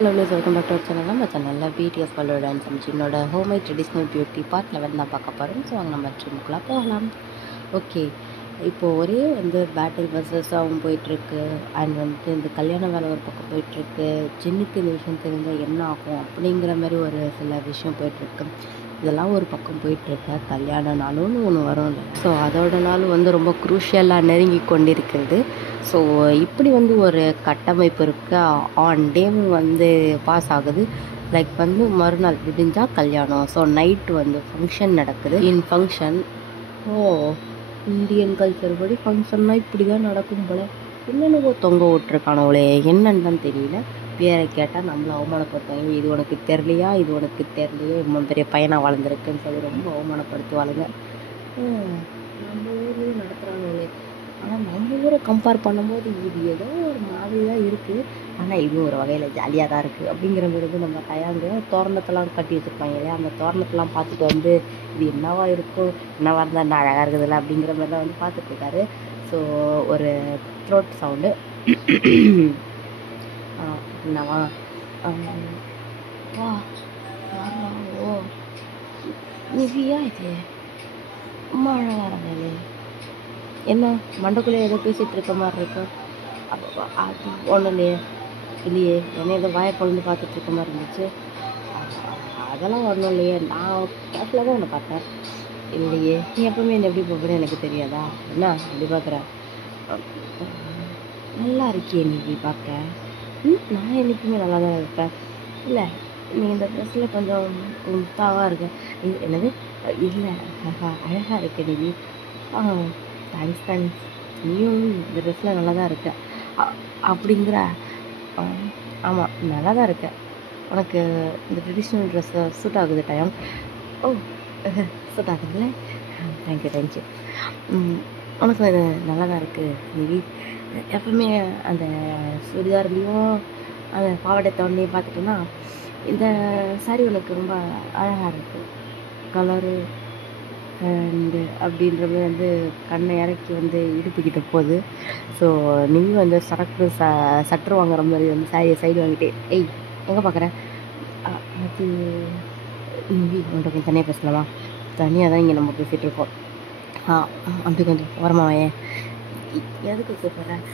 Hello guys, welcome back to our channel. நம்ம சேனலில் BTS world and சம்ஜினோட homemade traditional beauty part 11 தான் பார்க்க போகிறோம். ஸோ அங்கே நம்ம ட்ரிமுக்குலாம் போகலாம். ஓகே, இப்போது ஒரே பேட்டில் பஸ்ஸஸாகவும் போயிட்டுருக்கு. அண்ட் இந்த கல்யாண வேலை ஒரு பக்கம் போயிட்டுருக்கு. ஜென்னிக்கு இந்த விஷயம் தெரிஞ்சால் என்ன ஆகும் அப்படிங்கிற மாதிரி ஒரு சில விஷயம் போயிட்டுருக்கு. இதெல்லாம் ஒரு பக்கம் போயிட்டுருக்கு. கல்யாண நாளும்னு ஒன்று வரும் இல்லை, ஸோ அதோட நாள் ரொம்ப குரூஷியலாக நெருங்கி கொண்டிருக்கிறது. ஸோ இப்படி ஒரு கட்டமைப்பு இருக்குது. ஆன் டேம் பாஸ் ஆகுது. லைக் மறுநாள் விடிஞ்சால் கல்யாணம். ஸோ நைட்டு ஃபங்க்ஷன் நடக்குது. ஃபங்க்ஷன் இந்தியன் கல்ச்சர் படி ஃபங்க்ஷன்னா இப்படி தான் நடக்கும் போல். என்னென்னவோ தொங்க விட்டுருக்கானவளே, என்னன்னு தான் தெரியல. பேரை கேட்டால் நம்மளை அவமானப்படுத்துவாங்க. இது உனக்கு தெரியலையா, இது உனக்கு தெரியலையா, இவ்வளோ பெரிய பையனாக வளர்ந்துருக்குன்னு சொல்லி ரொம்ப அவமானப்படுத்துவாளுங்க. நம்ம ஊர்லேயும் நடத்துகிறாங்களே, ஆனால் நம்ம ஊரை கம்பேர் பண்ணும்போது இது ஏதோ ஒரு மாதிரி தான் இருக்குது. ஆனால் இதுவும் ஒரு வகையில் ஜாலியாக தான் இருக்குது அப்படிங்கிற மாதிரி நம்ம தயாங்க தோரணத்தெல்லாம் கட்டி வச்சுருப்பாங்க இல்லையா, அந்த தோரணத்தெல்லாம் பார்த்துட்டு இது என்னவா இருக்கும், என்னவா இருந்தால் என்ன அழகாக இருக்குதுல்ல அப்படிங்கிற மாதிரி தான் பார்த்துட்ருக்காரு. ஸோ ஒரு த்ரோட் சவுண்டு என்னவா வா ஓ நிவியா, இது அம்மா அழகாக இருந்தே என்ன மண்டக்குள்ளே ஏதோ பேசிகிட்டு இருக்க மாதிரி இருக்கும். அது ஒன்றும் இல்லையே, என்ன ஏதோ வாயை பொழுது பார்த்துட்ருக்க மாதிரி இருந்துச்சு. அதெல்லாம் ஒன்றும் இல்லையே, நான் கேப்பில் தான் ஒன்று பார்த்தேன். இல்லையே, நீ எப்பவுமே என்ன எப்படி போகிறேன்னு எனக்கு தெரியாதா? என்ன அப்படி பார்க்குறேன், நல்லா இருக்கியே நீ இப்படி பார்க்க. நான் என்றைக்குமே நல்லா தான் இருப்பேன். இல்லை, நீ இந்த ட்ரெஸ்ஸில் கொஞ்சம் முத்தாவாக இருக்க. என்னது இல்லை, அழகாக இருக்க நீ. தேங்க்ஸ், நீயும் இந்த ட்ரெஸ்ஸில் நல்லா தான் இருக்க அப்படிங்கிற. ஆமாம், நல்லா தான் இருக்க. உனக்கு இந்த ட்ரெடிஷ்னல் ட்ரெஸ்ஸை சூட் ஆகுது டைம். சூட் ஆகுதுல்ல, தேங்க்யூ. உனக்கு அது நல்லா தான் இருக்குது நிவி. எப்பவுமே அந்த சுடிதார்லேயும் அந்த பாவாடை தோண்டையும் பார்த்துட்டோன்னா இந்த சாரி உனக்கு ரொம்ப அழகாக இருக்குது. கலரு அண்டு அப்படின்ற மாதிரி கண்ணை இறக்கி இடுப்புக்கிட்ட போகுது. ஸோ நிவி சரக்கு சட்டர் வாங்குற மாதிரி சாரியை சைடு வாங்கிட்டு, எங்கே பார்க்குறேன் அது நிவி உன்கிட்ட கொஞ்சம் தனியாக பேசலாமா? தனியாக தான் இங்கே நம்ம பேசிகிட்டு இருக்கோம். அப்படி கொஞ்சம் ஓரமாக வாயேன். எதுக்கு கூப்பிட்றேன்,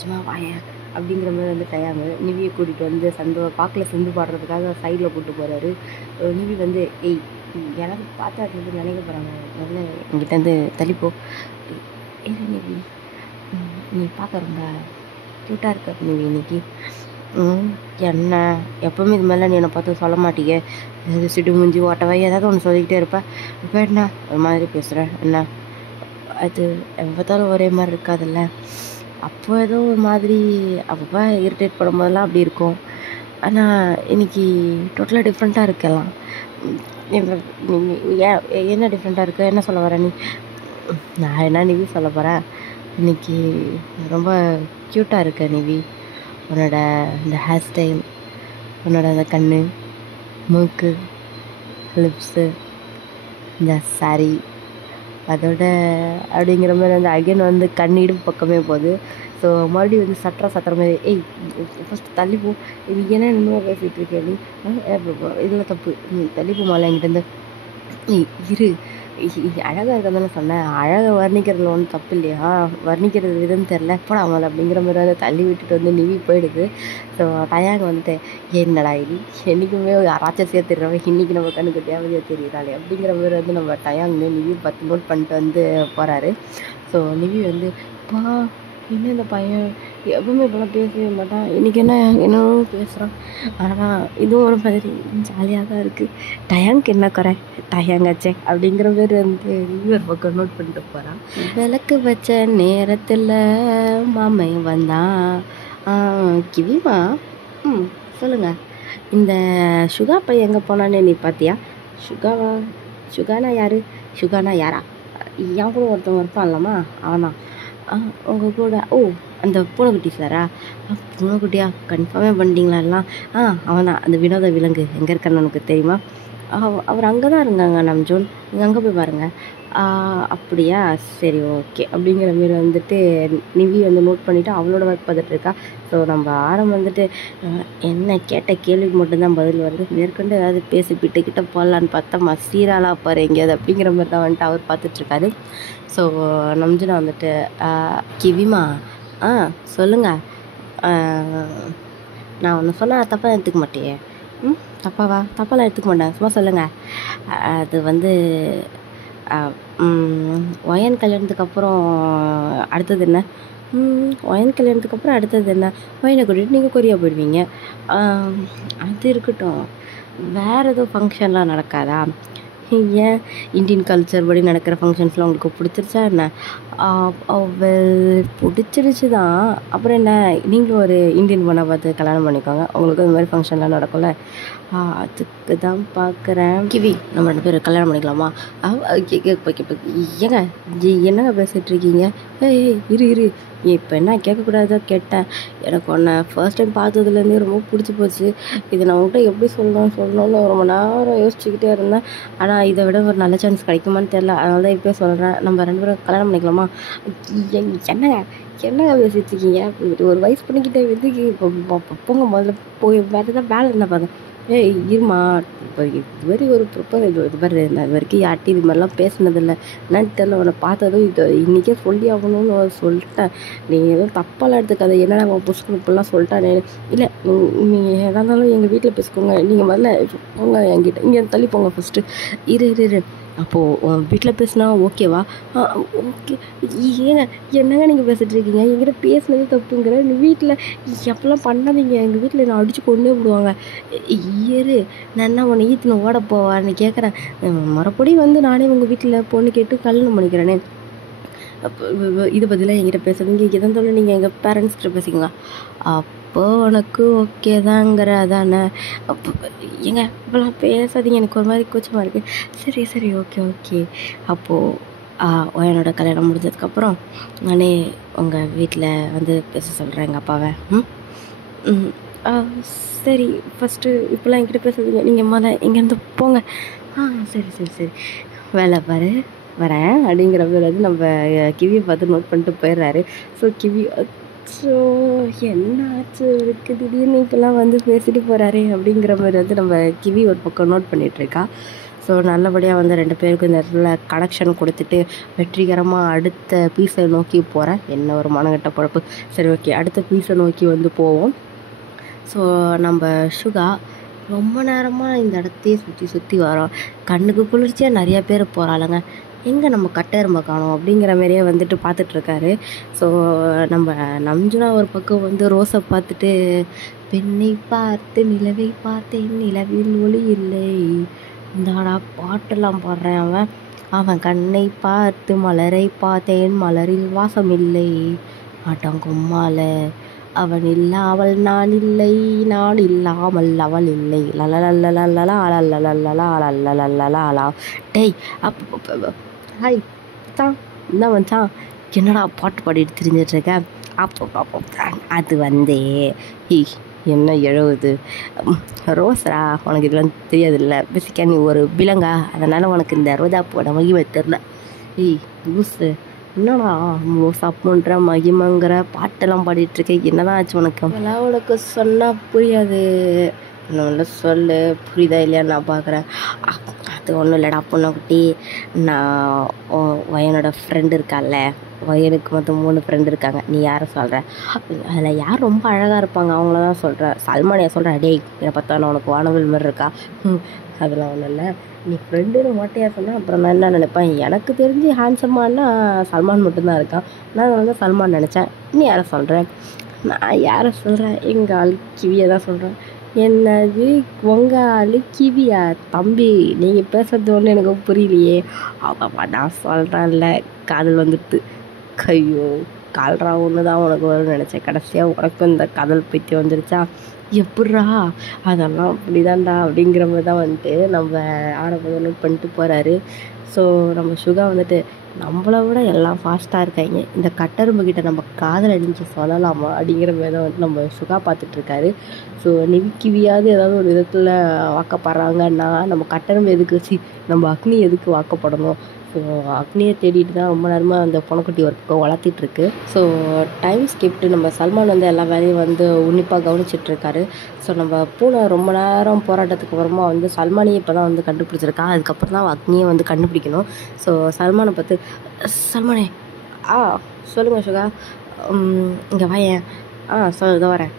சும்மா வாயேன் அப்படிங்கிற மாதிரி கையாங்க நிவியை கூட்டிகிட்டு பாக்கில் செந்து பாடுறதுக்காக சைடில் கூப்பிட்டு போகிறாரு. நிவி எனக்கு பார்த்தா அது நினைக்க போகிறாங்க, முதல்ல என்கிட்ட தள்ளிப்போ. ஏது நிவி, நீ பார்க்க ரொம்ப க்யூட்டாக இருக்க நிவி இன்னைக்கு. என்ன எப்போவுமே இது மாதிரிலாம் நீ என்னை பார்த்து சொல்ல மாட்டீங்க, ஏதாவது சிட்டு முஞ்சி ஓட்டவை ஏதாவது ஒன்று சொல்லிக்கிட்டே இருப்பேன். இப்போ என்ன ஒரு மாதிரி பேசுகிறேன்? என்ன அது பார்த்தாலும் ஒரே மாதிரி இருக்காதுல்ல. அப்போ ஏதோ ஒரு மாதிரி அப்பப்போ இரிட்டேட் பண்ணும்போதெல்லாம் அப்படி இருக்கும். ஆனால் இன்னைக்கு டோட்டலாக டிஃப்ரெண்ட்டாக இருக்கலாம். என்ன டிஃப்ரெண்ட்டாக இருக்க, என்ன சொல்ல வர நீ? நான் என்ன நிவி சொல்ல போகிறேன், இன்னைக்கு ரொம்ப க்யூட்டாக இருக்க நிவி. உன்னோட இந்த ஹேர் ஸ்டைல், உன்னோட அந்த கண், மூக்கு, லிப்ஸு, இந்த சாரி, அதோட அப்படிங்கிற மாதிரி அகைன் கண்ணீடு பக்கமே போகுது. ஸோ மறுபடியும் சட்டுற மாதிரி, ஃபஸ்ட்டு தள்ளிப்போ, இது என்ன இன்னும் பேசிகிட்டு இருக்கேன் நீ, இதில் தப்பு, தள்ளிப்போ மேலே என்கிட்ட இரு. அழகாக இருக்க தானே சொன்னேன், அழகை வர்ணிக்கிறதுல ஒன்றும் தப்பு இல்லையா, வர்ணிக்கிறது விதம் தெரில போடா மேலே அப்படிங்கிற மாதிரி தள்ளி விட்டுட்டு நிவி போயிடுது. ஸோ டயாங்க என்னடா இது என்றைக்குமே ராட்சசியாக தெரிகிறவன் இன்றைக்கி நம்ம கண்ணுக்கு தேவையாக தெரியுறாளே அப்படிங்கிற மாதிரி நம்ம டயாங்க நிவி 10 நோட் பண்ணிட்டு போகிறாரு. ஸோ நிவி பா என்ன இந்த பையன் எப்பவுமே இப்போலாம் பேசவே மாட்டான், இன்றைக்கி என்னவோ பேசுகிறான். ஆனால் இதுவும் ஒரு மாதிரி ஜாலியாக தான் இருக்குது. டயாங்க்கு என்ன குறை, டயாங்காச்சே அப்படிங்கிற மாதிரி ஒரு பக்கம் நோட் பண்ணிட்டு போகிறான். விளக்கு வச்ச நேரத்தில் மாமையும் வந்தான். கிவிமா, சொல்லுங்கள், இந்த சுகா பையன் எங்கே போனான்னு நீ பார்த்தியா? சுகானா யார்? சுகானா யாரா? என் கூட ஒருத்தவங்க இருப்பான்லம்மா, அவனா? உங்கள் கூட? அந்த பூனைக்குட்டி சாரா? பூனைக்குட்டியா, கன்ஃபார்மே பண்ணிட்டீங்களா எல்லாம்? அவன் தான், அந்த வினோத விலங்கு எங்கே இருக்கான்னு உனக்கு தெரியுமா? அவர் அங்கே தான் இருந்தாங்க நம்ஜோன், நீங்கள் அங்கே போய் பாருங்கள். அப்படியா, சரி ஓகே அப்படிங்கிற மாரி நிவி நோட் பண்ணிவிட்டு அவளோட ஒர்க் பார்த்துட்ருக்கா. ஸோ நம்ம ஆரம்பம் வந்துட்டு என்ன கேட்ட கேள்விக்கு மட்டும்தான் பதில் வருது, மேற்கொண்டு ஏதாவது பேசி கிட்ட போடலான்னு பார்த்தா சீராளா பாரு எங்கேயாவது அப்படிங்கிற மாதிரி தான் வந்துட்டு அவர் பார்த்துட்ருக்காரு. ஸோ நம்ஜுனா வந்துட்டு கிவிமா சொல்லுங்கள், நான் ஒன்று சொன்னால் தப்பாக எடுத்துக்க மாட்டியே? தப்பாலாம் எடுத்துக்க மாட்டேன், சும்மா சொல்லுங்கள். அது வந்து ஒயன் கல்யாணத்துக்கு அப்புறம் அடுத்தது என்ன? ஒயன் கல்யாணத்துக்கு அப்புறம் அடுத்தது என்ன? ஒயனை கூட்டிகிட்டு நீங்கள் கொரியா போயிடுவீங்க. அது இருக்கட்டும், வேறு எதுவும் ஃபங்க்ஷன்லாம் நடக்காதா? ஏன் இந்தியன் கல்ச்சர் படி நடக்கிற ஃபங்க்ஷன்ஸ்லாம் உங்களுக்கு பிடிச்சிருச்சா என்ன? பிடிச்சிருச்சு தான், அப்புறம் என்ன, நீங்களும் ஒரு இந்தியன் பொண்ணை பார்த்து கல்யாணம் பண்ணிக்கோங்க, உங்களுக்கு இந்த மாதிரி ஃபங்க்ஷன்லாம் நடக்கும்ல. அதுக்கு தான் பார்க்குறேன். கிவி, நம்ம 2 பேர் கல்யாணம் பண்ணிக்கலாமா? ஏங்க என்னங்க பேசிகிட்டு இருக்கீங்க? இரு இப்போ என்ன கேட்கக்கூடாதோ கேட்டேன். எனக்கு உன்னை ஃபர்ஸ்ட் டைம் பார்த்ததுலேருந்தே ரொம்ப பிடிச்சி போச்சு. இதை நான் உங்கள்கிட்ட எப்படி சொல்லணும்னு ரொம்ப நேரம் யோசிச்சுக்கிட்டே இருந்தேன். ஆனால் இதை விட ஒரு நல்ல சான்ஸ் கிடைக்குமான்னு தெரில, அதனால தான் இப்போ சொல்கிறேன். நம்ம 2 பேரும் கல்யாணம் பண்ணிக்கலாமா? என்னங்க பேசிட்டு இருக்கீங்க? ஒரு வயசு பண்ணிக்கிட்டே எதுக்கு? போங்க முதல்ல போய் வேறு ஏதாவது வேலை என்ன பாருங்க. இருமா, இப்போ இது மாதிரி ஒரு ப்ரொப்போஸ் இது மாதிரி நான் இது வரைக்கும் யார்ட்டையும் இது மாதிரிலாம் பேசினதில்லை. என்னன்னு தெரில, உன்னை பார்த்ததும் இது இன்றைக்கே சொல்லி ஆகணும்னு சொல்லிட்டேன். நீங்கள் எதுவும் தப்பாலாம் எடுத்துக்காத, என்னடா அவன் புஷ்கு இப்படிலாம் சொல்லிட்டானே. இல்லை, நீங்கள் எதாக இருந்தாலும் எங்கள் வீட்டில் பேசிக்கோங்க, நீங்கள் முதல்ல போங்க என்கிட்ட, இங்கே தள்ளி போங்க ஃபஸ்ட்டு. இரு அப்போது உன் வீட்டில் பேசுனா ஓகேவா? ஓகே. என்னங்க நீங்கள் பேசிகிட்டு இருக்கீங்க? என்கிட்ட பேசுனதே தப்புங்கிற, நீ வீட்டில் எப்போல்லாம் பண்ணாதீங்க, எங்கள் வீட்டில் நான் அடித்து கொண்டே விடுவாங்க. நான் என்ன உன்னை ஈத்துன்னு ஓட போவான்னு கேட்குறேன். மறுபடியும் வந்து நானே உங்கள் வீட்டில் பொண்ணு கேட்டு கல்யாணம் பண்ணிக்கிறேனே. அப்போ இதை பற்றிலாம் என்கிட்ட பேசுகிறீங்க, எதாக இருந்தாலும் நீங்கள் எங்கள் பேரண்ட்ஸ்கிட்ட பேசிக்கோங்க. அப்போ உனக்கு ஓகே தாங்கிற அதானே? அப்போ ஏங்க இப்போலாம் பேசாதீங்க, எனக்கு ஒரு மாதிரி கூச்சமாக இருக்குது. சரி ஓகே. அப்போது என்னோட கல்யாணம் முடிஞ்சதுக்கப்புறம் நானே உங்கள் வீட்டில் வந்து பேச சொல்கிறேன் எங்கள் அப்பாவை. சரி, ஃபஸ்ட்டு இப்போலாம் என்கிட்ட பேசாதீங்க, நீங்கள் முதல்ல இங்கேருந்து போங்க. சரி வேலை பாரு, வரேன் அப்படிங்கிற மாதிரி வந்து நம்ம கிவியை பார்த்து நோட் பண்ணிட்டு போயிடுறாரு. ஸோ கிவி என்னாச்சு இருக்கு திடீர்னு இப்போலாம் வந்து பேசிட்டு போகிறாரு அப்படிங்கிற மாதிரி வந்து நம்ம கிவி ஒரு பக்கம் நோட் பண்ணிகிட்ருக்கா. ஸோ நல்லபடியாக வந்து 2 பேருக்கும் இந்த இடத்துல கனெக்ஷன் கொடுத்துட்டு வெற்றிகரமாக அடுத்த பீஸை நோக்கி போகிறேன். என்ன ஒரு மனங்கட்ட பழப்பு. சரி ஓகே, அடுத்த பீஸை நோக்கி வந்து போவோம். ஸோ நம்ம சுகா ரொம்ப நேரமாக இந்த இடத்தையே சுற்றி வரோம். கண்ணுக்கு குளிர்ச்சியாக நிறையா பேர் போகிறாளுங்க, எங்கே நம்ம கட்டெருமை காணோம் அப்படிங்கிற மாதிரியே வந்துட்டு பார்த்துட்ருக்காரு. ஸோ நம்ம நம்ஜுனா ஒரு பக்கம் வந்து ரோஸை பார்த்துட்டு, பெண்ணை பார்த்து நிலவை பார்த்தேன் நிலவில் ஒளி இல்லை, இந்தாடா பாட்டெல்லாம் பாடுறேன். அவன் கண்ணை பார்த்து மலரை பார்த்தேன் மலரில் வாசம் இல்லை, ஆட்டங்கும்மால அவன் இல்லாமல் நான் இல்லை, நான் இல்லாமல் அவள் இல்லை, லலலல்லலலலா லலலல்லலலா. டேய் ஹாய் தான் என்ன வந்தான், என்னடா பாட்டு பாடிட்டு தெரிஞ்சிட்ருக்க? அப்போ அது வந்து என்ன எழுவுது ரோஸா, உனக்கு இதெல்லாம் தெரியாதுல்ல, பேசிக்கா நீ ஒரு விலங்கா, அதனால் உனக்கு இந்த ரோஜாப்பூவோட மகிமை தெரில. லூஸு, என்னடா ரோசாப்புன்ற மகிமைங்கிற பாட்டெல்லாம் பாடிட்டுருக்கேன், என்னதான் ஆச்சு உனக்கு? அதெல்லாம் உனக்கு சொன்னால் புரியாது, இன்னொன்று சொல்லு, புரியுதா இல்லையா நான் பார்க்குறேன். அது ஒன்றும் இல்லைடா பொண்ணுக்குட்டி, நான் என்னோட ஃப்ரெண்டு இருக்கால, எனக்கு மொத்தம் 3 ஃப்ரெண்டு இருக்காங்க, நீ யாரை சொல்கிற? அதில் யார் ரொம்ப அழகாக இருப்பாங்க அவங்கள தான் சொல்கிறேன். சல்மானியா சொல்கிறேன். டேய், என்னை பார்த்தா நான் உனக்கு வானவில் மாதிரி இருக்கா? அதெல்லாம் ஒன்றும் இல்லை, நீ ஃப்ரெண்டுன்னு மொட்டையாக சொன்னால் அப்புறம் நான் என்ன நினைப்பேன்? எனக்கு தெரிஞ்சு ஹேண்ட்ஸம்மானா சல்மான் மட்டும்தான் இருக்கான், நான் வந்து சல்மான் நினச்சேன். நீ யாரை சொல்கிறேன்? நான் யாரை சொல்கிறேன்? எங்கள் ஆள் கிவியை தான் சொல்கிறேன். என்னது உங்கள் ஆள் கிவியா? தம்பி, நீங்கள் பேசுறது ஒன்று எனக்கு புரியலையே. ஆமாப்பா, நான் சொல்கிறேன்ல, காதல் வந்துட்டு கையோ கால்ரா ஒன்று தான் உனக்கு வரும்னு நினச்சேன், கடைசியாக உனக்கும் இந்த காதல் பைத்தியம் வந்துருச்சா? எப்பட்றா? அதெல்லாம் அப்படிதான்டா அப்படிங்கிற மாதிரி தான் வந்துட்டு நம்ம ஆரம்பம் நோட் பண்ணிட்டு போகிறாரு. ஸோ நம்ம சுகா வந்துட்டு நம்மளை விட எல்லாம் ஃபாஸ்ட்டாக இருக்காங்க, இந்த கட்டெரும்புக்கிட்ட நம்ம காதல் அடிஞ்சு சொல்லலாமா அப்படிங்கிற மாதிரி தான் வந்து நம்ம சுகா பார்த்துட்ருக்காரு. ஸோ கிவியாவது ஏதாவது ஒரு விதத்தில் வாக்கப்படுறாங்கன்னா நம்ம கட்டெரும்பு எதுக்கு நம்ம அக்னி எதுக்கு வாக்கப்படணும்? ஸோ அக்னியை தேடிட்டு தான் ரொம்ப நேரமாக அந்த பொணக்குட்டி ஒரு பக்கம் வளர்த்திட்ருக்கு. ஸோ டைம் ஸ்கிப்டு நம்ம சல்மான் வந்து எல்லா வேலையும் வந்து உன்னிப்பாக கவனிச்சிட்ருக்காரு. ஸோ நம்ம பூனை ரொம்ப நேரம் போராட்டத்துக்கு அப்புறமா வந்து சல்மானையே இப்போ தான் வந்து கண்டுபிடிச்சிருக்கா. அதுக்கப்புறம் தான் அக்னியை வந்து கண்டுபிடிக்கணும். ஸோ சல்மானை பார்த்து, சல்மானே சொல்லுங்கள் சுகா, இங்கே வாயேன். இதோ வரேன்.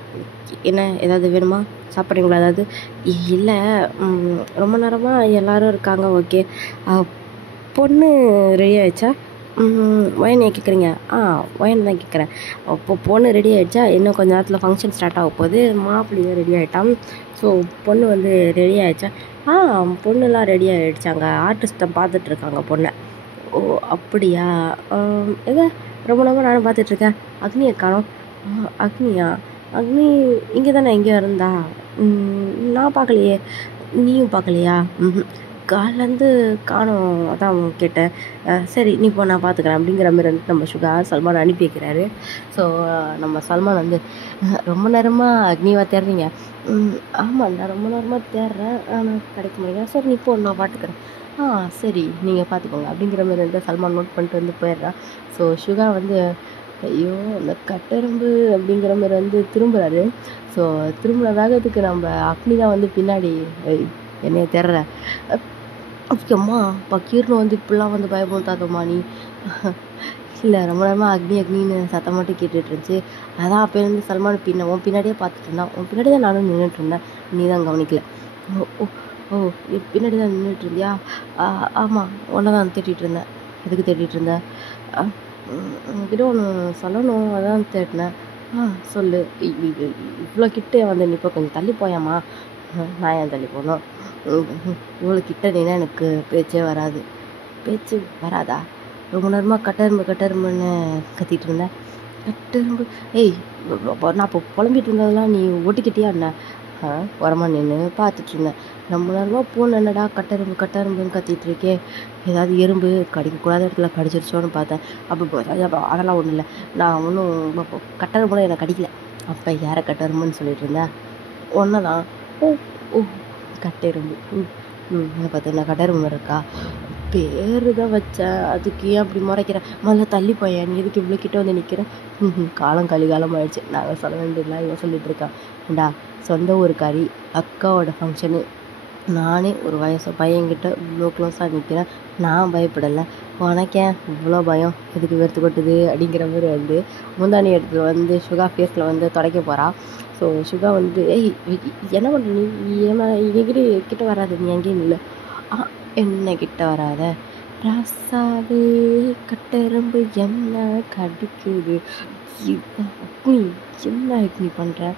என்ன ஏதாவது வேணுமா, சாப்பிட்றீங்களா ஏதாவது? இல்லை, ரொம்ப நேரமாக எல்லோரும் இருக்காங்க. ஓகே, பொண்ணு ரெடி ஆகிடுச்சா? ஒயன் ஏன் கேட்குறீங்க? ஒயன் தான் கேட்குறேன். அப்போ பொண்ணு ரெடி ஆகிடுச்சா? இன்னும் கொஞ்சம் நேரத்தில் ஃபங்க்ஷன் ஸ்டார்ட் ஆக போகுது. மாப்பிள்ளையும் ரெடி ஆகிட்டான். ஸோ பொண்ணு வந்து ரெடி ஆகிடுச்சா? பொண்ணுலாம் ரெடி ஆகிடுச்சாங்க. ஆர்டிஸ்ட்டை பார்த்துட்ருக்காங்க பொண்ணை. ஓ அப்படியா? எங்கே ரொம்ப நேரமாக நானும் பார்த்துட்ருக்கேன். அக்னியை காணோம். அக்னியா? அக்னி இங்கே தானே எங்கேயோ இருந்தா. நான் பார்க்கலையே. நீயும் பார்க்கலையா? காலேருந்து காணோம், அதான் கேட்டேன். சரி நீ போ, நான் பார்த்துக்கிறேன் அப்படிங்கிற மாதிரி வந்து நம்ம சுகா சல்மான் அனுப்பி வைக்கிறாரு. ஸோ நம்ம சல்மான் வந்து, ரொம்ப நேரமாக அக்னிவா தேடுறீங்க? ஆமாம், நான் ரொம்ப நேரமாக தேடுறேன், ஆனால் கிடைக்க முடியல. சரி நீ போ, நான் பார்த்துக்கிறேன். சரி நீங்கள் பார்த்துக்கோங்க அப்படிங்கிற மாதிரி வந்து சல்மான் நோட் பண்ணிட்டு வந்து போயிடுறான். ஸோ சுகா வந்து, ஐயோ அந்த கட்டெரும்பு அப்படிங்கிற மாதிரி வந்து திரும்புகிறாரு. ஸோ திரும்பின வேகத்துக்கு நம்ம அக்னி தான் வந்து பின்னாடி, என்னைய தேடுற, அம்மா பக்கீர்னு வந்து இப்படிலாம் வந்து பயமுறுத்தாதம்மா நீ. இல்லை, ரொம்ப நேரமாக அக்னி அக்னின்னு சத்தம் மட்டும் கேட்டுட்டு இருந்துச்சு. அதான் அப்போலேருந்து சல்மான் உன் பின்னாடியே பார்த்துட்டு இருந்தான். உன் பின்னாடி தான் நானும் நின்றுட்டு இருந்தேன், நீ தான் கவனிக்கல. ஓ ஓ பின்னாடி தான் நின்றுட்டு இருந்தியா? ஆமாம், ஒன்றை தான் தேடிட்டு இருந்தேன். எதுக்கு தேடிட்டு இருந்தேன்? உங்ககிட்ட ஒன்று சொல்லணும், அதான் தேடினேன். சொல்லு. இவ்வளோ கிட்டே வந்து நீ இப்போ கொஞ்சம் தள்ளி போயாம்மா. நான் ஏன் தள்ளி போகணும்? இவ்வளோ கிட்ட நீனா எனக்கு பேச்சே வராது. பேச்சு வராதா? ரொம்ப நேரமாக கட்டெரும்புன்னு கத்திட்டு இருந்தேன். கட்டெரும்பு? நான் இப்போ புலம்பிட்டு இருந்ததெல்லாம் நீ ஒட்டிக்கிட்டியா என்ன? உரமா நின்று பார்த்துட்டு இருந்தேன். ரொம்ப நேரமாக பூனை என்னடா கட்டெரும்புன்னு கத்திட்டு இருக்கே, ஏதாவது எறும்பு கடிக்கக்கூடாத இடத்துல கடிச்சிருச்சோன்னு பார்த்தேன். அப்போ அதெல்லாம் ஒன்றும் இல்லை, நான் ஒன்றும் கட்டெரும்புல என்னை கடிக்கல. அப்போ யாரை கட்டெரும்புன்னு சொல்லிட்டு இருந்தேன்? ஒன்று தான். ஓ கட்டெரும்பு. என்ன பார்த்தீங்கன்னா கட்டெரும்பு இருக்கா? பேரு தான் வச்சேன், அதுக்கு ஏன் அப்படி முறைக்கிறேன்? முதல்ல தள்ளி போயேன், நீ எதுக்கு இவ்வளோ கிட்ட வந்து நிற்கிறேன்? கலிகாலம் ஆயிடுச்சு, நாங்கள் சொல்ல வேண்டியதுலாம் இவன் சொல்லிட்டு இருக்கான். ஏண்டா சொந்த ஊருக்காரி, அக்காவோட ஃபங்க்ஷனு, நானே ஒரு வயசு பையன்கிட்ட இவ்வளோ க்ளோஸாக நிற்கிறேன், நான் பயப்படலை, உனக்கேன் இவ்வளோ பயம், எதுக்கு வெறுத்து கொட்டுது அப்படிங்கிற மாதிரி வந்து முந்தானி எடுத்து வந்து சுகா ஃபேஸில் வந்து துடைக்க போகிறா. ஸோ சுகா வந்து, என்ன பண்ணுற நீ, ஏமா கிட்ட வராது, நீ எங்கேயும் இல்லை. என்ன கிட்ட வராத ராசாவே, கட்டெரும்பு என்ன கடிக்குது. அக்னி என்ன அக்னி பண்ணுற?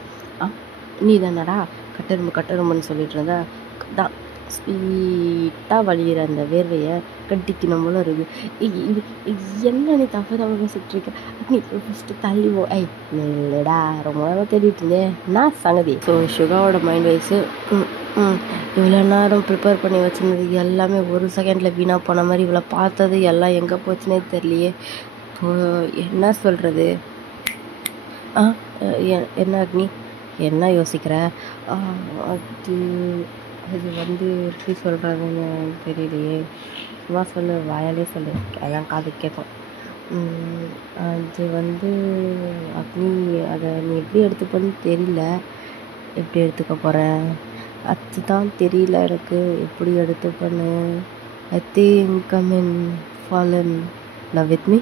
நீ தானடா கட்டெரும்புன்னு சொல்லிட்டு இருந்த தான். ஸ்வீட்டாக வழிகிற அந்த வேர்வையை கட்டிக்கணும் போல இருக்குது. என்ன நீ தப்பு பேசிகிட்ருக்க? நீ ஃபஸ்ட்டு தள்ளி போ. இல்லைடா, ரொம்ப நேரம் தேடிட்டு இருந்தேன், நான் சங்கதி. ஸோ சுகாவோட மைண்ட் வைஸு, இவ்வளோ நேரம் ப்ரிப்பேர் பண்ணி வச்சுருந்தது எல்லாமே ஒரு செகண்டில் வீணாக போன மாதிரி, இவ்வளோ பார்த்தது எல்லாம் எங்கே போச்சுன்னே தெரியலையே. என்ன சொல்கிறது? என்ன அக்னி, என்ன யோசிக்கிற? அது வந்து எப்படி சொல்கிறதுன்னு தெரியலையே, சும்மா சொல்லு, வாயாலே சொல்லு, அதான் காது கேட்கும். அது வந்து அக்னி, அதை நீ எப்படி எடுத்துப்பன்னு தெரியல. எப்படி எடுத்துக்க போகிறேன் அதுதான் தெரியல எனக்கு, எப்படி எடுத்துப்பன்னு. I think I mean fallen love with me.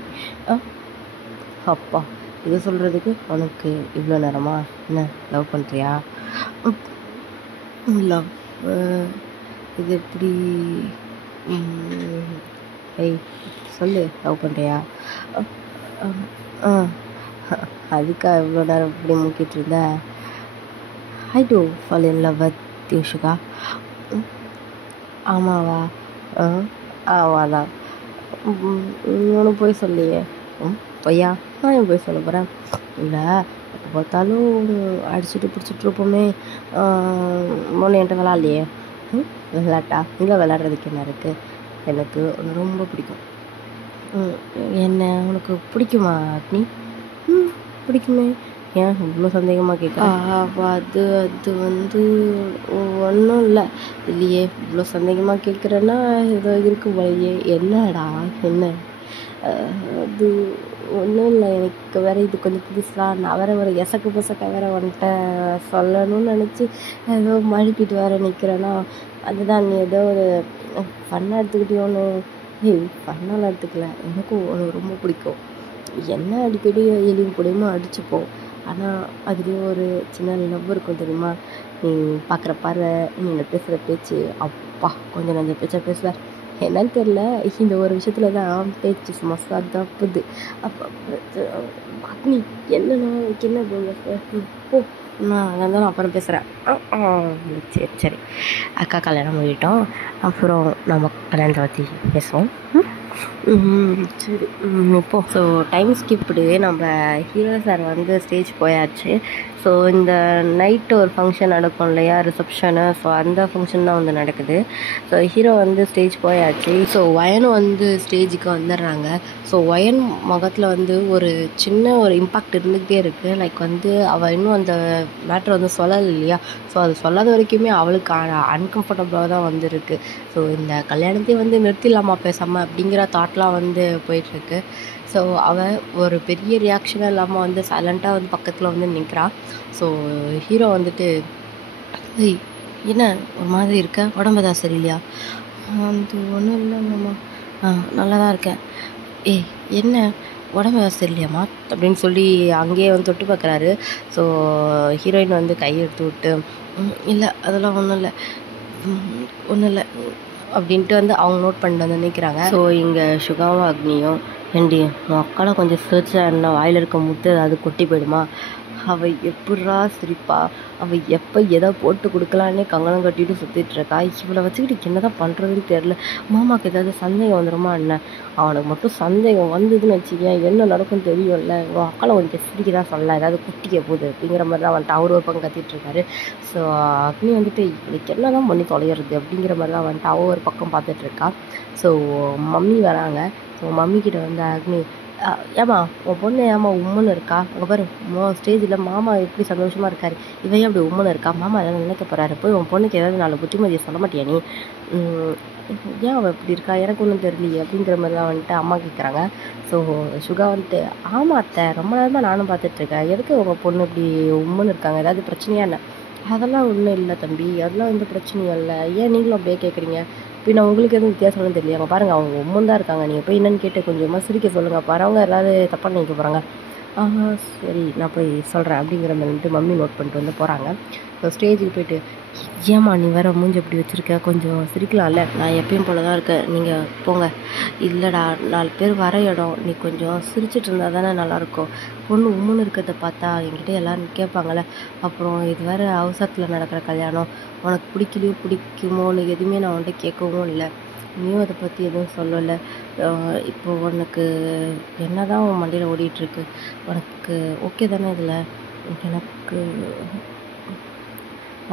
அப்பா, இதை சொல்கிறதுக்கு உனக்கு இவ்வளோ நேரமா? என்ன லவ் பண்ணுறியா? லவ் இது எப்படி? சொல்லு, லவ் பண்ணுறியா? அதுக்கா இவ்வளோ நேரம் இப்படி மூக்கிட்டு இருந்த? I do fall in love with you Suga. ஆமாவா? ஆமாதான். ஒன்றும் போய் சொல்லியே. பொய்யா? நான் ஏன் போய் சொல்ல போகிறேன்? இல்லை, பார்த்தாலும் அடிச்சுட்டு பிடிச்சிட்டு இருப்போமே, ஒன்று என்கிட்ட விளாட்லையே. விளாட்டா? இங்கே விளாட்றதுக்கு என்ன இருக்குது? எனக்கு உன்னை ரொம்ப பிடிக்கும். என்ன உனக்கு பிடிக்குமா அக்னி? பிடிக்குமே. ஏன் இவ்வளோ சந்தேகமாக கேட்க? அது வந்து ஒன்றும் இல்லை இல்லையே, இவ்வளோ சந்தேகமாக கேட்குறேன்னா ஏதோ இருக்கு போலயே. என்னடா என்ன? அது ஒன்றும் இல்லை, எனக்கு வேறு இது கொஞ்சம் புதுசுலாம். நான் வேறு ஒரு எசக்கு பசக்க வேறு வந்துட்ட சொல்லணும்னு நினச்சி ஏதோ மழுப்பிட்டு வேறு நிற்கிறேன்னா, அதுதான் நீ ஏதோ ஒரு ஃபன்னாக எடுத்துக்கிட்டியோன்னு. ஃபன்னாலாம் எடுத்துக்கல, எனக்கும் ரொம்ப பிடிக்கும். என்ன அடிக்கடி எலியும் கூடயுமா அடிச்சுப்போம், ஆனால் அதுலேயும் ஒரு சின்ன லவ் இருக்கும் தெரியுமா? நீ பார்க்குற பார்வை, நீங்கள் பேசுகிற பேச்சு, அப்பா கொஞ்சம் நஞ்ச பேச்சா பேசுவேன். என்னன்னு தெரில, இந்த ஒரு விஷயத்தில் தான் பேச்சு சும்மா தப்புது. அப்போ நீ என்னன்னா என்ன போ, நான் இருந்தாலும் அப்புறம் பேசுகிறேன். சரி சரி, அக்கா கல்யாணம் பண்ணிட்டோம், அப்புறம் நம்ம கல்யாணத்தை பற்றி பேசுவோம். சரி இப்போ ஸோ டைம் ஸ்கிப்டு. நம்ம ஹீரோ சார் வந்து ஸ்டேஜ் போயாச்சு. ஸோ இந்த நைட்டு ஒரு ஃபங்க்ஷன் நடக்கும் இல்லையா, ரிசப்ஷனு. ஸோ அந்த ஃபங்க்ஷன் தான் வந்து நடக்குது. ஸோ ஹீரோ வந்து ஸ்டேஜ் போயாச்சு. ஸோ வயனும் வந்து ஸ்டேஜுக்கு வந்துடுறாங்க. ஸோ வயன் முகத்தில் வந்து ஒரு சின்ன ஒரு இம்பாக்ட் இருந்துகிட்டே இருக்குது. லைக் வந்து அவள் இன்னும் அந்த மேட்ரு வந்து சொல்லலை இல்லையா. ஸோ அது சொல்லாத வரைக்குமே அவளுக்கு அன்கம்ஃபர்டபுளாக தான் வந்துருக்கு. ஸோ இந்த கல்யாணத்தையும் வந்து நிறுத்திடலாமா பேசாமல் அப்படிங்கிற தாட்லாம் வந்து போயிட்டுருக்கு. ஸோ அவள் ஒரு பெரிய ரியாக்ஷனாக இல்லாமல் வந்து சைலண்ட்டாக வந்து பக்கத்தில் வந்து நிற்கிறாள். ஸோ ஹீரோ வந்துட்டு, ஏய் என்ன ஒரு மாதிரி இருக்க, உடம்பு தான் சரியில்லையா? அது ஒன்றும் இல்லைங்கம்மா, நல்லா தான் இருக்கேன். ஏய் என்ன உடம்பு சரியில்லையாம்மா அப்படின்னு சொல்லி அங்கேயே வந்து தொட்டு பார்க்குறாரு. ஸோ ஹீரோயின் வந்து கை எடுத்து விட்டு, இல்லை அதெல்லாம் ஒன்றும் இல்லை ஒன்றும் இல்லை அப்படின்ட்டு வந்து அவங்க நோட் பண்ணிட்டு வந்து நிற்கிறாங்க. ஸோ இங்கே சுகாவும் அக்னியும், ஏண்டி உன் அக்கால கொஞ்சம் சிரிச்சா என்ன வாயில் இருக்க முத்து அது கொட்டி போயிடுமா? அவள் எப்படா சிரிப்பா, அவள் எப்போ எதை போட்டு கொடுக்கலான்னே கங்கணம் கட்டிட்டு சுற்றிட்டு இருக்கா. இவளை வச்சுக்கிட்டு என்ன தான் பண்ணுறதுன்னு தெரில. மாமாவுக்கு ஏதாவது சந்தேகம் வந்துடுமா என்ன? அவனுக்கு மட்டும் சந்தேகம் வந்ததுன்னு வச்சுக்கேன், என்ன நடக்கும்னு தெரியும்ல. உன் அக்கால கொஞ்சம் சிரிக்க தான் சொல்லலாம், ஏதாவது குட்டிக்க போகுது அப்படிங்கிற மாதிரி தான் வந்துட்டு அவர் ஒரு பக்கம் கத்திட்டு இருக்காரு. ஸோ அக்னி வந்துட்டு இவளுக்கு என்ன தான் பண்ணி தொலைகிறது அப்படிங்கிற மாதிரி தான் வந்துட்டு அவள் ஒரு பக்கம் பார்த்துட்ருக்கா. ஸோ மம்மி வராங்க. ஸோ மம்மிக்கிட்ட வந்து அக்னி, ஏம்மா உன் பொண்ணு ஏம்மா உம்முன்னு இருக்கா? உங்கள் பாரு ஸ்டேஜில் மாமா எப்படி சந்தோஷமாக இருக்காரு, இவையும் அப்படி உம்முன்னு இருக்கா? மாமா ஏதாவது நினைக்க போகிறாரு, போய் உன் பொண்ணுக்கு ஏதாவது நாலு புத்திமதியை சொல்ல மாட்டியா நீ? ஏன் அவள் இப்படி இருக்கா, எனக்கு ஒன்றும் தெரியலையே அப்படிங்கிற மாதிரி தான் வந்துட்டு அம்மா கேட்குறாங்க. ஸோ சுகா வந்துட்டு, ஆமாம் அத்தை, ரொம்ப நேரமாக நானும் பார்த்துட்ருக்கேன், எதுக்கு உங்கள் பொண்ணு இப்படி உம்முன்னு இருக்காங்க, ஏதாவது பிரச்சனையா என்ன? அதெல்லாம் ஒன்றும் இல்லை தம்பி, அதெல்லாம் எந்த பிரச்சனையும் இல்லை, ஏன் நீங்களும் அப்படியே கேட்குறீங்க? இப்போ நான் உங்களுக்கு எதுவும் வித்தியாசம்னு தெரியல, அவங்க பாருங்கள் அவங்க உம்மன் தான் இருக்காங்க, நீங்கள் போய் என்னென்னு கேட்டு கொஞ்சமாக சிரிக்க சொல்லுங்கள், வரவங்க ஏதாவது தப்பாக நினைக்க போகிறாங்க. சரி நான் போய் சொல்கிறேன் அப்படிங்கிற மாதிரி வந்துட்டு மம்மி நோட் பண்ணிட்டு வந்து போகிறாங்க. ஸோ ஸ்டேஜுக்கு போய்ட்டு, ஏம்மா நீ வேறு மூஞ்சி எப்படி வச்சுருக்க, கொஞ்சம் சிரிக்கலாம்ல, நான் எப்பயும் போல தான் இருக்கேன், நீங்கள் போங்க. இல்லைடா 4 பேர் வர இடம், நீ கொஞ்சம் சிரிச்சிட்டு இருந்தால் தானே நல்லாயிருக்கும். பொண்ணு உம்முன்னு இருக்கிறத பார்த்தா என்கிட்ட எல்லோரும் கேட்பாங்களே, அப்புறம் இது வேறு அவசரத்தில் நடக்கிற கல்யாணம், உனக்கு பிடிக்கலையோ பிடிக்குமோன்னு எதுவுமே நான் வந்துட்டு கேட்கவும் இல்லை, நீயும் அதை பற்றி எதுவும் சொல்லலை. இப்போ உனக்கு என்ன தான் உன் மண்டையில் ஓடிட்டுருக்கு, உனக்கு ஓகே தானே இதில்? எனக்கு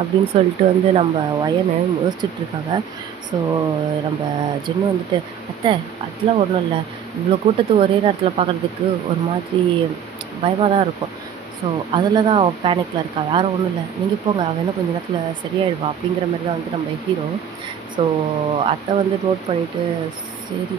அப்படின்னு சொல்லிட்டு வந்து நம்ம வயனை யோசிச்சுட்ருக்காங்க. ஸோ நம்ம ஜின்னு வந்துட்டு, அத்தை அதெல்லாம் ஒன்றும் இல்லை, இவ்வளோ கூட்டத்தை ஒரே நேரத்தில் பார்க்குறதுக்கு ஒரு மாதிரி பயமாக தான் இருக்கும். ஸோ அதில் தான் அவள் பேனிக்கில் இருக்கா, வேறு ஒன்றும் இல்லை, நீங்கள் போங்க, அவள் இன்னும் கொஞ்சம் நேரத்தில் சரியாயிடுவா அப்படிங்கிற மாதிரி தான் வந்து நம்ம ஹீரோ. ஸோ அத்தை வந்து நோட் பண்ணிவிட்டு, சரி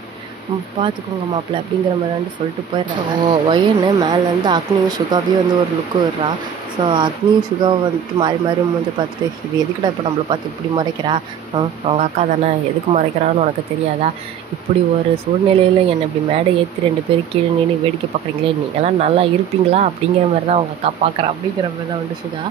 பார்த்துக்கோங்க மாப்பிள்ளை அப்படிங்கிற மாதிரி வந்து சொல்லிட்டு போயிடுறாங்க. வயன்னு மேலேருந்து அக்னியும் சுகாவையும் வந்து ஒரு லுக்கு விடுறா. ஸோ அக்னியும் சுகாவை வந்துட்டு மாறி மாறி மூஞ்ச பார்த்துட்டு, இது எதுக்குடா இப்போ நம்மளை பார்த்து இப்படி மறைக்கிறா, அவங்க அக்கா தானே, எதுக்கு மறைக்கிறான்னு உனக்கு தெரியாதா? இப்படி ஒரு சூழ்நிலையில் என்னை இப்படி மேடை ஏற்றி 2 பேரும் கீழே நின்று வேடிக்கை பார்க்குறீங்களே, நீங்களாம் நல்லா இருப்பீங்களா அப்படிங்கிற மாதிரி தான் அவங்க அக்கா பார்க்குறா அப்படிங்கிற மாதிரி தான் வந்து சுகா.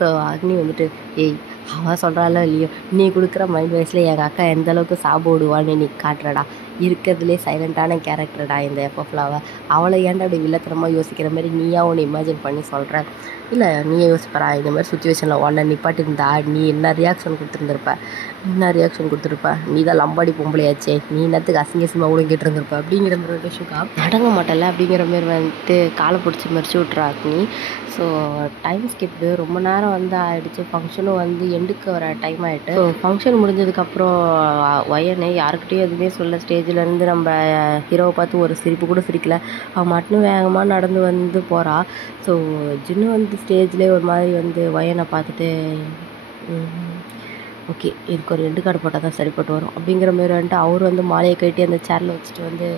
ஸோ அக்னி வந்துட்டு, ஏய் அவள் சொல்கிறாளோ இல்லையோ, நீ கொடுக்குற மைண்ட் வாய்ஸில் எங்கள் அக்கா எந்த அளவுக்கு சாப விடுவான்னு நீ காட்டுறடா, இருக்கிறதுலே சைலண்ட்டான கேரக்டர்டா இந்த எஃப்எஃப்லாவை, அவளை ஏன்டா அப்படி வில்லத்தனமாக யோசிக்கிற மாதிரி நீயா ஒன்று இமேஜின் பண்ணி சொல்கிறேன்? இல்லை நீயே யோசிப்பறா, இந்த மாதிரி சுச்சுவேஷனில் உடனே நிப்பாட்டிருந்தா நீ என்ன ரியாக்ஷன் கொடுத்துருந்துருப்ப? நீ தான் லம்பாடி பொம்பளையாச்சே, நீ என்னத்துக்கு அசிங்கசியமாக ஒழுங்கிட்டு இருந்திருப்ப அப்படிங்கிற மாதிரி வந்து சுகா அடங்க மாட்டல அப்படிங்கிற மாதிரி வந்துட்டு காலை பிடிச்சி மறிச்சு விட்றா அக்னி. ஸோ டைம் ஸ்கிப்பு, ரொம்ப நேரம் வந்து ஆகிடுச்சு, ஃபங்க்ஷனும் வந்து எண்டுக்கு வர டைம் ஆகிட்டு. ஸோ ஃபங்க்ஷன் முடிஞ்சதுக்கப்புறம் வயனே யாருக்கிட்டையும் எதுவுமே சொல்ல, ஸ்டேஜிலேருந்து நம்ம ஹீரோவை பார்த்து ஒரு சிரிப்பு கூட சிரிக்கல, அவன் மட்டும் வேகமாக நடந்து வந்து போகிறா. ஸோ ஜின்னு வந்து ஸ்டேஜ்லேயே ஒரு மாதிரி வந்து வயனை பார்த்துட்டு, ஓகே இதுக்கு ஒரு எண்டு கார்டு போட்டால் தான் சரிப்பட்டு வரும் அப்படிங்கிற மாரி வந்துட்டு அவர் வந்து மாலையை கட்டி அந்த சேரில் வச்சுட்டு வந்து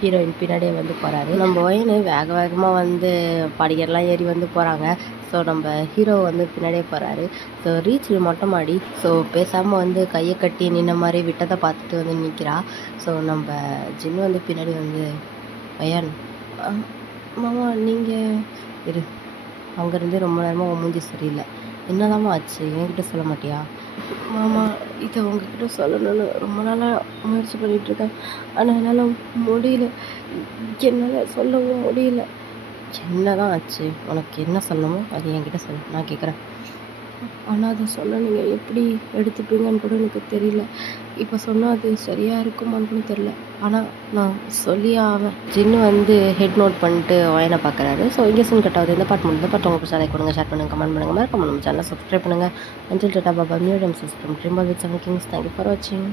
ஹீரோயின் பின்னாடியே வந்து போகிறாரு. நம்ம ஒயின் வேக வேகமாக வந்து படிக்கெல்லாம் ஏறி வந்து போகிறாங்க. ஸோ நம்ம ஹீரோ வந்து பின்னாடியே போகிறாரு. ஸோ ரீச்சில் மொட்டை மாடி. ஸோ பேசாமல் வந்து கையை கட்டி நின்ன மாதிரி விட்டதை பார்த்துட்டு வந்து நிற்கிறா. ஸோ நம்ம ஜின்னு வந்து பின்னாடி வந்து பையன் மாமா நீங்கள் இரு, அங்கேருந்து ரொம்ப நேரமாக மூஞ்சி சரியில்லை, என்னதாம்மா ஆச்சு, என்கிட்ட சொல்ல மாட்டியா? மாமா இதை உங்ககிட்ட சொல்லணும்னு ரொம்ப நாளாக முயற்சி பண்ணிகிட்ருக்கேன், ஆனால் என்னால் முடியல, என்னால் சொல்லவும் முடியல. என்னதான் ஆச்சு, உனக்கு என்ன சொல்லணுமோ அது என்கிட்ட சொல்லு, நான் கேட்குறேன். ஆனால் அதை சொன்னால் நீங்கள் எப்படி எடுத்துப்பீங்கன்னு கூட எனக்கு தெரியல. இப்போ சொன்னால் அது சரியாக இருக்குமான்னு கூட தெரியல. ஆனால் நான் சொல்லியே ஆவேன். ஜின்னு வந்து ஹெட் நோட் பண்ணிட்டு வாயனை பார்க்குறாரு. ஸோ இங்கே சீன் கட் ஆகுது. இந்த பாட்டு முடிஞ்ச பாட்டு உங்களுக்கு பிடிச்சா லைக் பண்ணுங்கள், ஷேர் பண்ணுங்கள், கமெண்ட் பண்ணுங்கள், மறக்காம நம்ம சேனலை சப்ஸ்கிரைப் பண்ணுங்கள். அஞ்சல் tata Baba, new time system dream with 7 Kings. Thank you for வாட்சிங்.